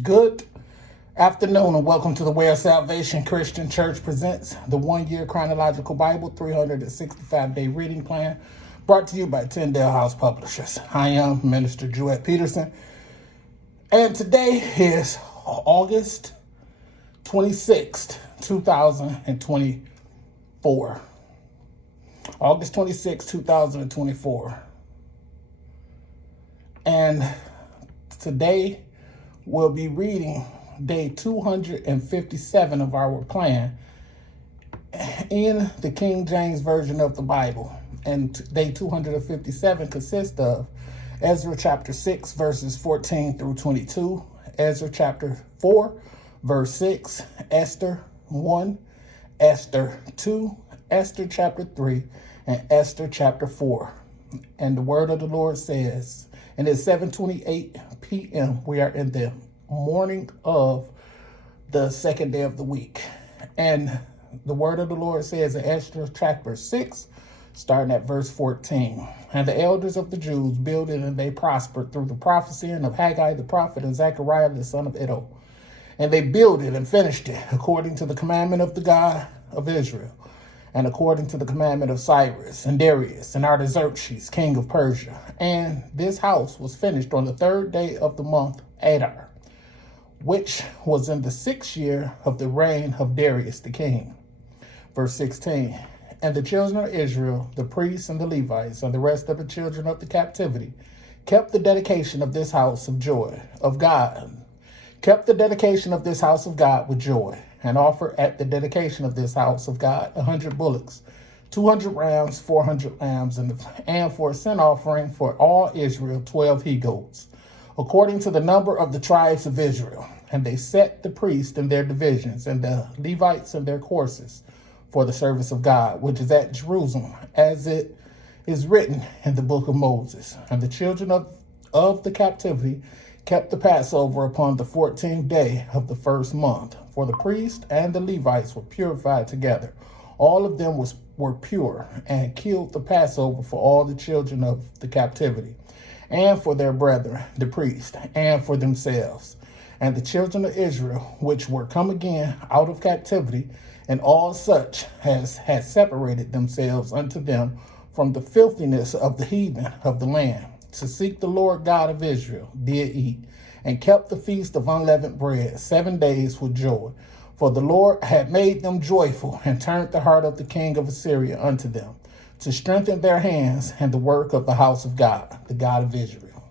Good afternoon and welcome to the Way of Salvation Christian Church presents the 1-year Chronological Bible 365-day reading plan brought to you by Tyndale House Publishers. I am Minister Jewett Peterson, and today is August 26th, 2024. August 26, 2024. And today we'll be reading day 257 of our plan in the King James Version of the Bible. And day 257 consists of Ezra chapter 6, verses 14 through 22, Ezra chapter 4, verse 6, Esther 1, Esther 2, Esther chapter 3, and Esther chapter 4. And the word of the Lord says, and it's 7:28 p.m. We are in the morning of the second day of the week. And the word of the Lord says in Esther chapter 6, starting at verse 14. And the elders of the Jews builded and they prospered through the prophesying of Haggai the prophet and Zechariah the son of Iddo. And they builded and finished it according to the commandment of the God of Israel, and according to the commandment of Cyrus and Darius and Artaxerxes, king of Persia. And this house was finished on the third day of the month Adar, which was in the 6th year of the reign of Darius the king. Verse 16, and the children of Israel, the priests and the Levites, and the rest of the children of the captivity, kept the dedication of this house of joy, of God, kept the dedication of this house of God with joy, and offered at the dedication of this house of God 100 bullocks, 200 rams, 400 lambs, and for a sin offering for all Israel 12 he-goats, according to the number of the tribes of Israel. And they set the priests in their divisions, and the Levites in their courses, for the service of God, which is at Jerusalem, as it is written in the book of Moses. And the children of the captivity kept the Passover upon the 14th day of the first month. For the priests and the Levites were purified together. All of them were pure, and killed the Passover for all the children of the captivity, and for their brethren, the priests, and for themselves. And the children of Israel, which were come again out of captivity, and all such as had separated themselves unto them from the filthiness of the heathen of the land, to seek the Lord God of Israel, did eat, and kept the feast of unleavened bread 7 days with joy. For the Lord had made them joyful, and turned the heart of the king of Assyria unto them, to strengthen their hands and the work of the house of God, the God of Israel.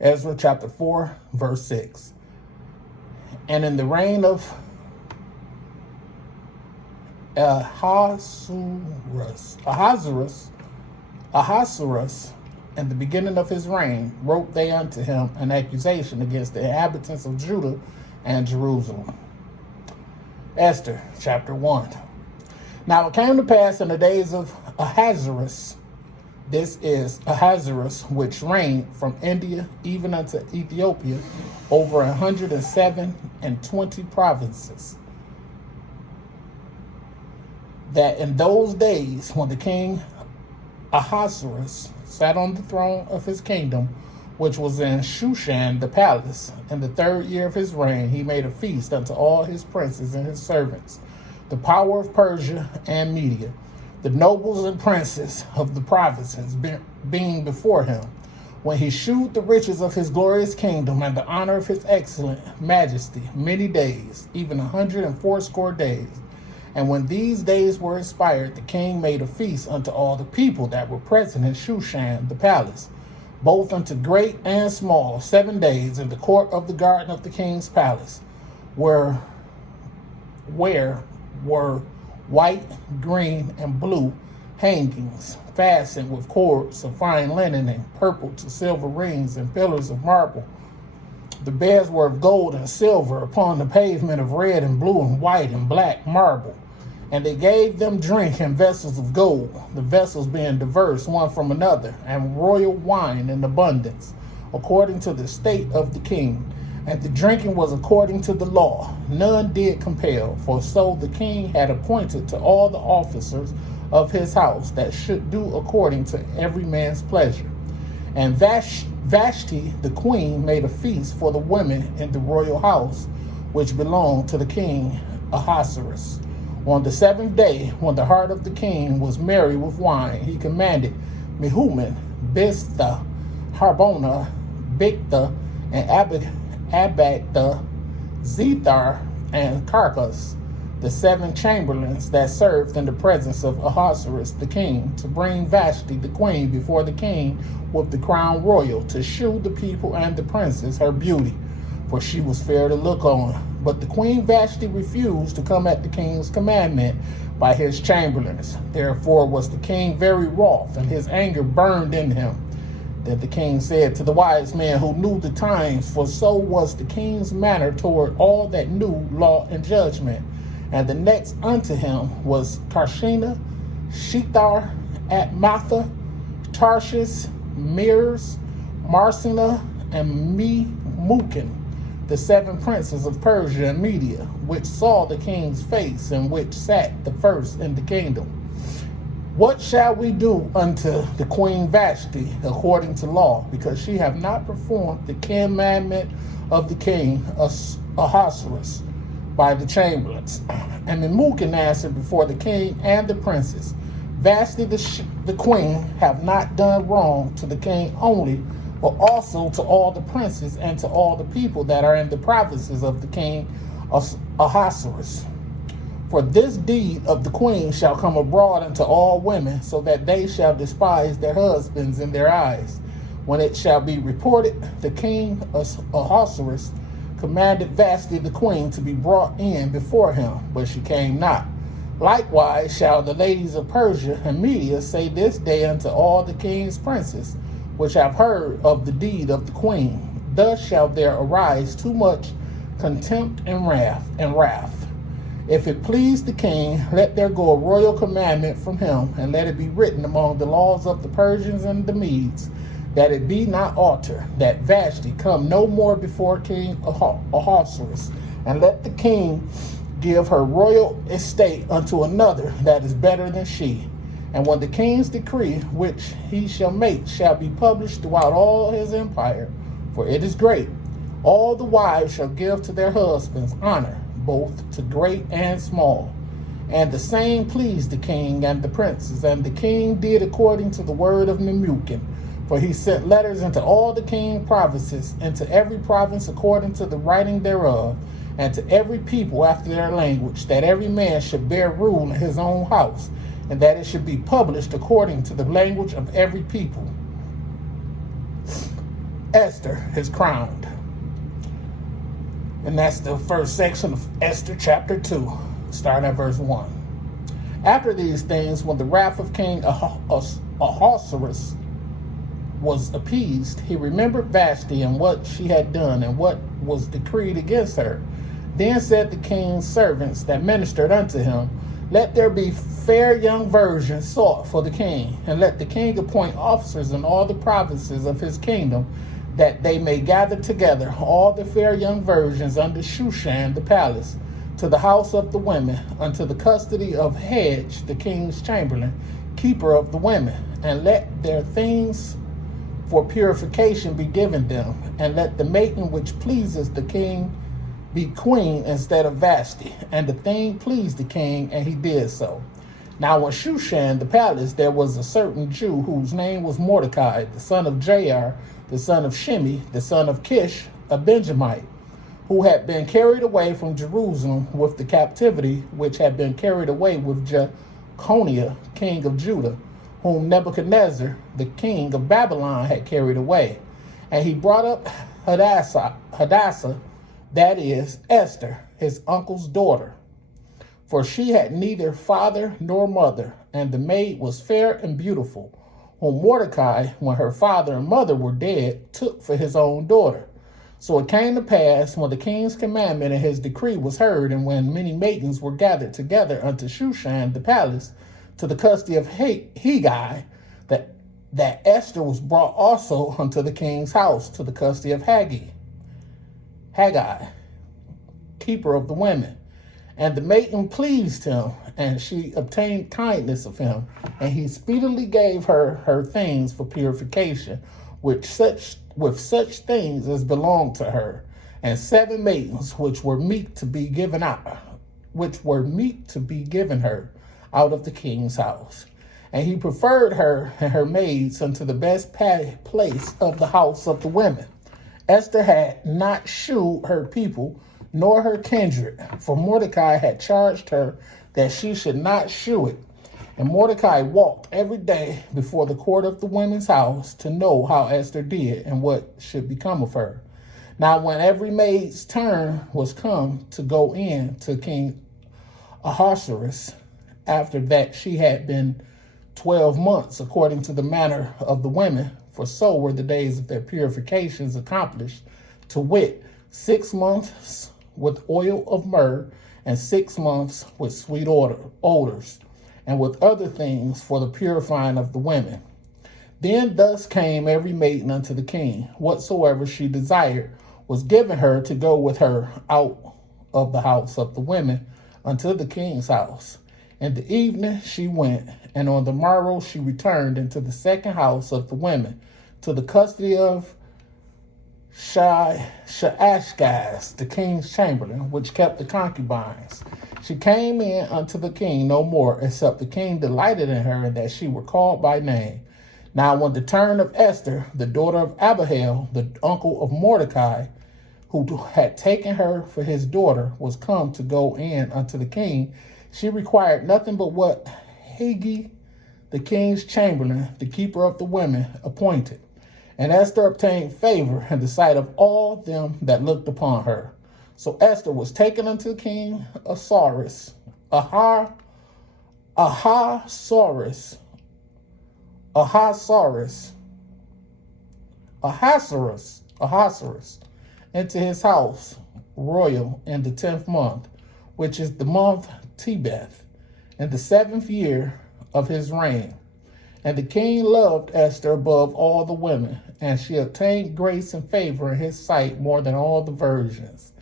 Ezra chapter 4, verse 6. And in the reign of Ahasuerus, in the beginning of his reign, wrote they unto him an accusation against the inhabitants of Judah and Jerusalem. Esther chapter 1. Now it came to pass in the days of Ahasuerus, this is Ahasuerus, which reigned from India even unto Ethiopia, over 127 provinces, that in those days when the king Ahasuerus sat on the throne of his kingdom, which was in Shushan the palace, in the 3rd year of his reign, he made a feast unto all his princes and his servants, the power of Persia and Media, the nobles and princes of the provinces being before him, when he shewed the riches of his glorious kingdom and the honor of his excellent majesty many days, even 180 days. And when these days were expired, the king made a feast unto all the people that were present in Shushan the palace, both unto great and small, 7 days in the court of the garden of the king's palace, where were white, green, and blue hangings, fastened with cords of fine linen and purple to silver rings and pillars of marble. The beds were of gold and silver upon the pavement of red and blue and white and black marble. And they gave them drink in vessels of gold, the vessels being diverse one from another, and royal wine in abundance, according to the state of the king. And the drinking was according to the law. None did compel, for so the king had appointed to all the officers of his house that should do according to every man's pleasure. And Vashti, the queen, made a feast for the women in the royal house, which belonged to the king Ahasuerus. On the seventh day, when the heart of the king was merry with wine, he commanded Mehuman, Biztha, Harbona, Bigtha, and Abagtha, Zethar, and Carcas, the 7 chamberlains that served in the presence of Ahasuerus the king, to bring Vashti the queen before the king with the crown royal, to shew the people and the princes her beauty, for she was fair to look on. But the queen Vashti refused to come at the king's commandment by his chamberlains. Therefore was the king very wroth, and his anger burned in him. Then the king said to the wise men who knew the times, for so was the king's manner toward all that knew law and judgment. And the next unto him was Karshena, Shethar, Atmatha, Tarshish, Meres, Marsina, and Memucan, the 7 princes of Persia and Media, which saw the king's face, and which sat the first in the kingdom. What shall we do unto the queen Vashti according to law, because she have not performed the commandment of the king Ahasuerus by the chamberlains? And Memucan answered before the king and the princes, Vashti the queen have not done wrong to the king only, but also to all the princes and to all the people that are in the provinces of the king Ahasuerus. For this deed of the queen shall come abroad unto all women, so that they shall despise their husbands in their eyes. When it shall be reported, the king Ahasuerus commanded Vashti the queen to be brought in before him, but she came not. Likewise shall the ladies of Persia and Media say this day unto all the king's princes, which have heard of the deed of the queen. Thus shall there arise too much contempt and wrath. If it please the king, let there go a royal commandment from him, and let it be written among the laws of the Persians and the Medes, that it be not altered, that Vashti come no more before King Ahasuerus, and let the king give her royal estate unto another that is better than she. And when the king's decree, which he shall make, shall be published throughout all his empire, for it is great, all the wives shall give to their husbands honor, both to great and small. And the same pleased the king and the princes, and the king did according to the word of Memucan. For he sent letters into all the king's provinces, into every province according to the writing thereof, and to every people after their language, that every man should bear rule in his own house, and that it should be published according to the language of every people. Esther is crowned. And that's the first section of Esther chapter 2, starting at verse 1. After these things, when the wrath of King Ahasuerus was appeased, he remembered Vashti and what she had done and what was decreed against her. Then said the king's servants that ministered unto him, let there be fair young virgins sought for the king, and let the king appoint officers in all the provinces of his kingdom, that they may gather together all the fair young virgins under Shushan the palace, to the house of the women, unto the custody of Hedge the king's chamberlain, keeper of the women, and let their things for purification be given them, and let the maiden which pleases the king be queen instead of Vashti. And the thing pleased the king, and he did so. Now in Shushan the palace there was a certain Jew whose name was Mordecai, the son of Jair, the son of Shimei, the son of Kish, a Benjamite, who had been carried away from Jerusalem with the captivity which had been carried away with Jeconiah, king of Judah, whom Nebuchadnezzar, the king of Babylon, had carried away. And he brought up Hadassah, that is, Esther, his uncle's daughter. For she had neither father nor mother, and the maid was fair and beautiful, whom Mordecai, when her father and mother were dead, took for his own daughter. So it came to pass, when the king's commandment and his decree was heard, and when many maidens were gathered together unto Shushan the palace, to the custody of Hegai, that Esther was brought also unto the king's house, to the custody of Haggai, keeper of the women. And the maiden pleased him, and she obtained kindness of him, and he speedily gave her things for purification, which such with such things as belonged to her, and 7 maidens which were meet to be given her out of the king's house. And he preferred her and her maids unto the best place of the house of the women. Esther had not shewed her people nor her kindred, for Mordecai had charged her that she should not shew it. And Mordecai walked every day before the court of the women's house to know how Esther did and what should become of her. Now when every maid's turn was come to go in to King Ahasuerus, after that she had been 12 months, according to the manner of the women, for so were the days of their purifications accomplished, to wit, 6 months with oil of myrrh, and 6 months with sweet odors, and with other things for the purifying of the women. Then thus came every maiden unto the king, whatsoever she desired was given her to go with her out of the house of the women unto the king's house. In the evening she went, and on the morrow she returned into the second house of the women, to the custody of Shaashgaz, the king's chamberlain, which kept the concubines. She came in unto the king no more, except the king delighted in her, and that she were called by name. Now when the turn of Esther, the daughter of Abihail, the uncle of Mordecai, who had taken her for his daughter, was come to go in unto the king, she required nothing but what Haggai, the king's chamberlain, the keeper of the women, appointed. And Esther obtained favor in the sight of all them that looked upon her. So Esther was taken unto King Ahasuerus, into his house royal in the 10th month, which is the month Tebeth, in the 7th year of his reign. And the king loved Esther above all the women, and she obtained grace and favor in his sight more than all the virgins,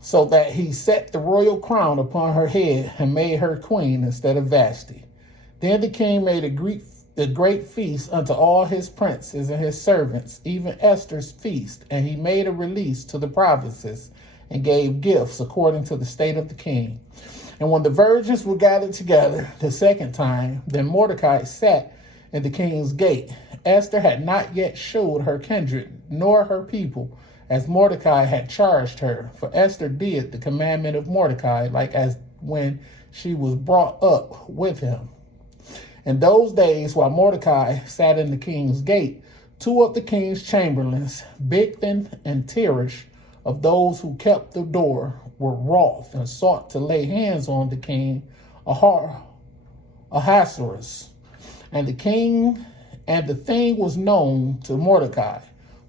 so that he set the royal crown upon her head and made her queen instead of Vashti. Then the king made a great feast unto all his princes and his servants, even Esther's feast, and he made a release to the provinces and gave gifts according to the state of the king. And when the virgins were gathered together the second time, then Mordecai sat in the king's gate. Esther had not yet showed her kindred nor her people, as Mordecai had charged her. For Esther did the commandment of Mordecai, like as when she was brought up with him. In those days, while Mordecai sat in the king's gate, 2 of the king's chamberlains, Bigthan and Teresh, of those who kept the door, were wroth and sought to lay hands on the king Ahasuerus. And the thing was known to Mordecai,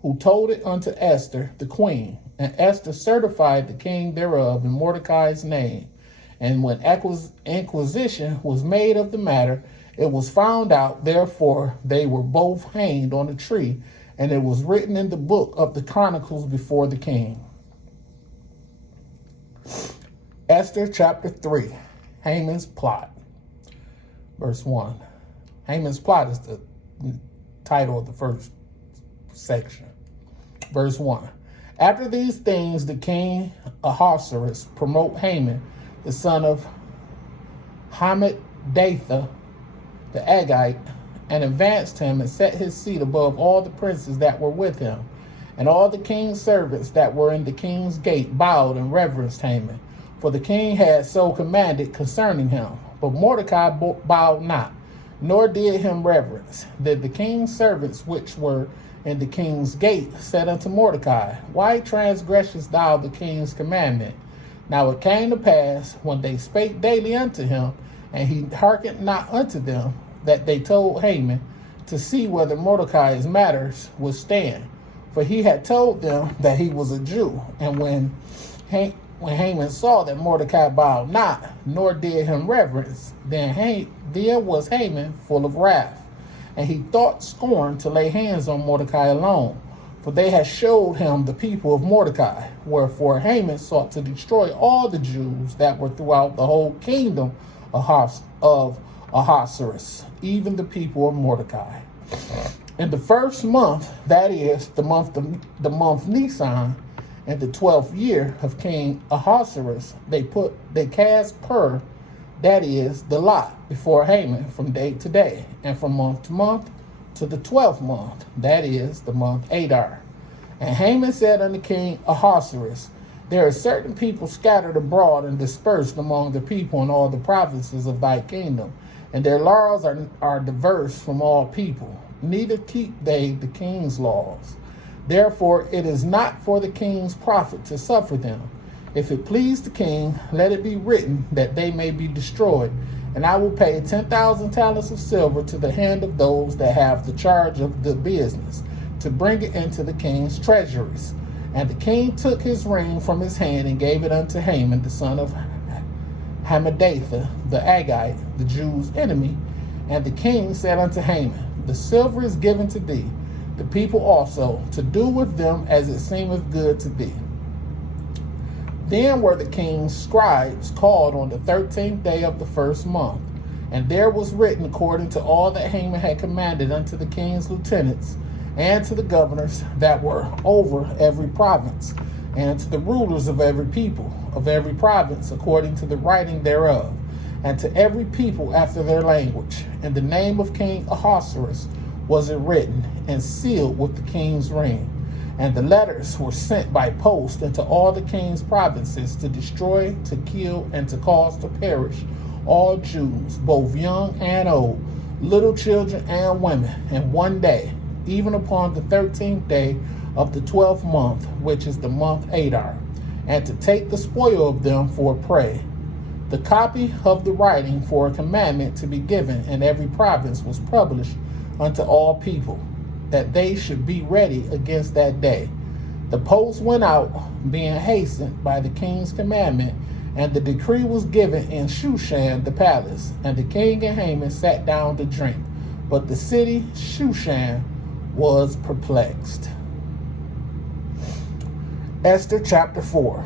who told it unto Esther the queen. And Esther certified the king thereof in Mordecai's name. And when inquisition was made of the matter, it was found out, therefore they were both hanged on a tree, and it was written in the book of the Chronicles before the king. Esther chapter 3, Haman's plot. Verse 1. Haman's plot is the title of the first section. Verse 1. After these things, the king Ahasuerus promote Haman, the son of Hammedatha, the Agagite, and advanced him and set his seat above all the princes that were with him. And all the king's servants that were in the king's gate bowed and reverenced Haman, for the king had so commanded concerning him. But Mordecai bowed not, nor did him reverence. Then the king's servants which were in the king's gate said unto Mordecai, Why transgressest thou the king's commandment? Now it came to pass, when they spake daily unto him, and he hearkened not unto them, that they told Haman to see whether Mordecai's matters would stand. For he had told them that he was a Jew. And when Haman saw that Mordecai bowed not, nor did him reverence, then was Haman full of wrath. And he thought scorn to lay hands on Mordecai alone, for they had showed him the people of Mordecai. Wherefore Haman sought to destroy all the Jews that were throughout the whole kingdom of Ahasuerus, even the people of Mordecai. In the first month, that is the month Nisan, in the 12th year of King Ahasuerus, they cast pur, that is the lot, before Haman from day to day, and from month to month, to the 12th month, that is the month Adar. And Haman said unto King Ahasuerus, there are certain people scattered abroad and dispersed among the people in all the provinces of thy kingdom, and their laws are diverse from all people, neither keep they the king's laws. Therefore it is not for the king's profit to suffer them. If it please the king, let it be written that they may be destroyed, and I will pay 10,000 talents of silver to the hand of those that have the charge of the business, to bring it into the king's treasuries. And the king took his ring from his hand and gave it unto Haman, the son of Hammedatha, the Agagite, the Jews' enemy. And the king said unto Haman, the silver is given to thee, the people also, to do with them as it seemeth good to thee. Then were the king's scribes called on the 13th day of the first month, and there was written according to all that Haman had commanded unto the king's lieutenants, and to the governors that were over every province, and to the rulers of every people, of every province, according to the writing thereof, and to every people after their language. In the name of King Ahasuerus was it written, and sealed with the king's ring. And the letters were sent by post into all the king's provinces, to destroy, to kill, and to cause to perish all Jews, both young and old, little children and women, in one day, even upon the 13th day of the 12th month, which is the month Adar, and to take the spoil of them for prey. The copy of the writing for a commandment to be given in every province was published unto all people, that they should be ready against that day. The post went out, being hastened by the king's commandment, and the decree was given in Shushan the palace. And the king and Haman sat down to drink, but the city Shushan was perplexed. Esther chapter 4,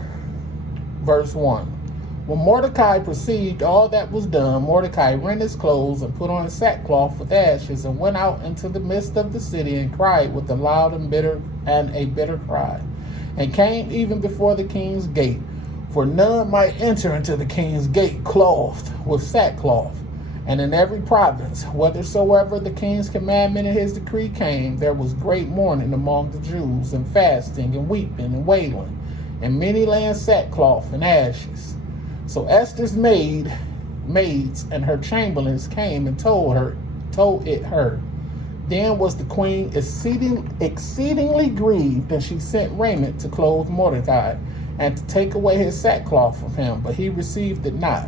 verse 1. When Mordecai perceived all that was done, Mordecai rent his clothes and put on sackcloth with ashes, and went out into the midst of the city and cried with a loud and a bitter cry, and came even before the king's gate. For none might enter into the king's gate clothed with sackcloth. And in every province, whithersoever the king's commandment and his decree came, there was great mourning among the Jews, and fasting, and weeping, and wailing, and many lay in sackcloth and ashes. So Esther's maids and her chamberlains came and told it her. Then was the queen exceedingly grieved, and she sent raiment to clothe Mordecai, and to take away his sackcloth from him, but he received it not.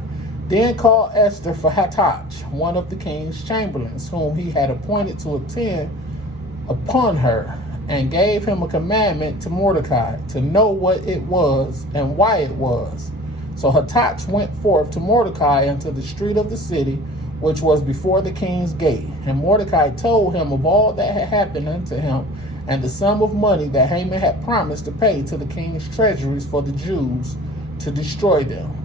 Then called Esther for Hattach, one of the king's chamberlains, whom he had appointed to attend upon her, and gave him a commandment to Mordecai, to know what it was and why it was. So Hattach went forth to Mordecai into the street of the city, which was before the king's gate. And Mordecai told him of all that had happened unto him, and the sum of money that Haman had promised to pay to the king's treasuries for the Jews, to destroy them.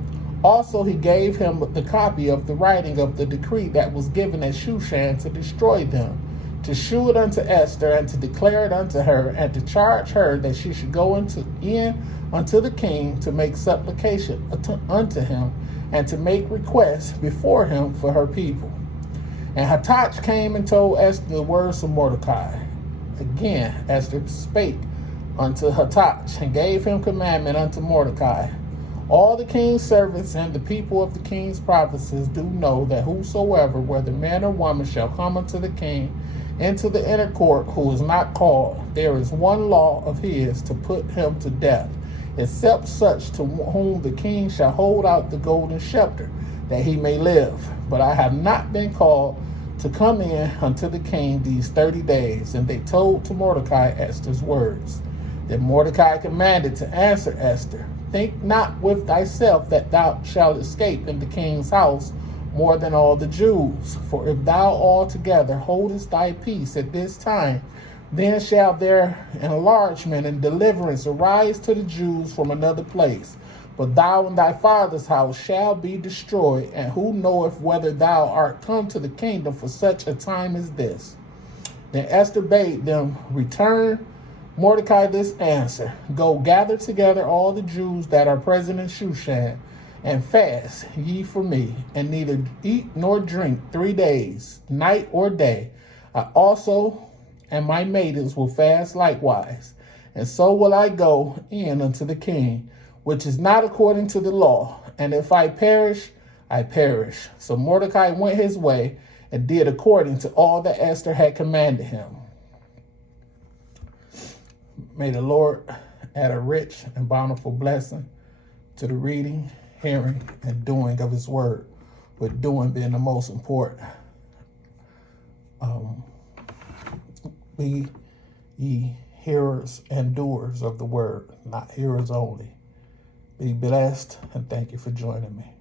Also he gave him the copy of the writing of the decree that was given at Shushan to destroy them, to shew it unto Esther, and to declare it unto her, and to charge her that she should go in unto the king to make supplication unto him, and to make requests before him for her people. And Hattach came and told Esther the words of Mordecai. Again Esther spake unto Hattach, and gave him commandment unto Mordecai. All the king's servants and the people of the king's provinces do know that whosoever, whether man or woman, shall come unto the king into the inner court, who is not called, there is one law of his, to put him to death, except such to whom the king shall hold out the golden scepter, that he may live. But I have not been called to come in unto the king these 30 days. And they told to Mordecai Esther's words. Then Mordecai commanded to answer Esther, think not with thyself that thou shalt escape in the king's house more than all the Jews. For if thou altogether holdest thy peace at this time, then shall their enlargement and deliverance arise to the Jews from another place. But thou and thy father's house shall be destroyed, and who knoweth whether thou art come to the kingdom for such a time as this? Then Esther bade them return Mordecai this answer: Go gather together all the Jews that are present in Shushan, and fast ye for me, and neither eat nor drink 3 days, night or day. I also and my maidens will fast likewise, and so will I go in unto the king, which is not according to the law. And if I perish, I perish. So Mordecai went his way and did according to all that Esther had commanded him. May the Lord add a rich and bountiful blessing to the reading, hearing, and doing of his word, with doing being the most important. Be ye hearers and doers of the word, not hearers only. Be blessed, and thank you for joining me.